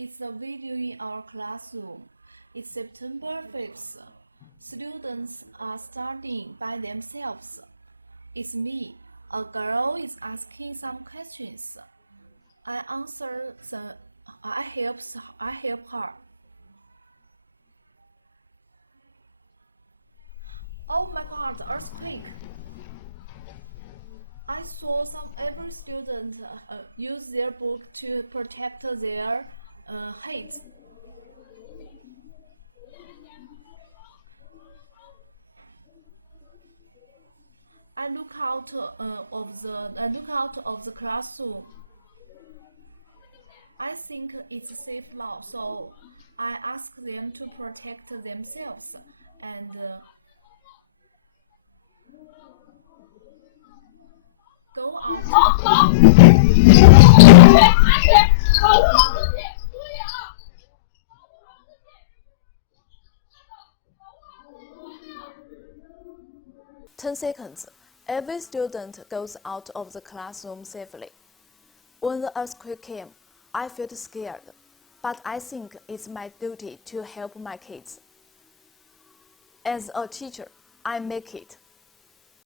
It's a video in our classroom. It's September 5th. Students are studying by themselves. It's me. A girl is asking some questions. I answer the. I help her. Oh my God! Earthquake! I saw every student use their book to protect their heads. I look out of the classroom. I think it's safe now, so I ask them to protect themselves and go out. "10 seconds. Every student goes out of the classroom safely. When the earthquake came, I felt scared, but I think it's my duty to help my kids. As a teacher, I make it.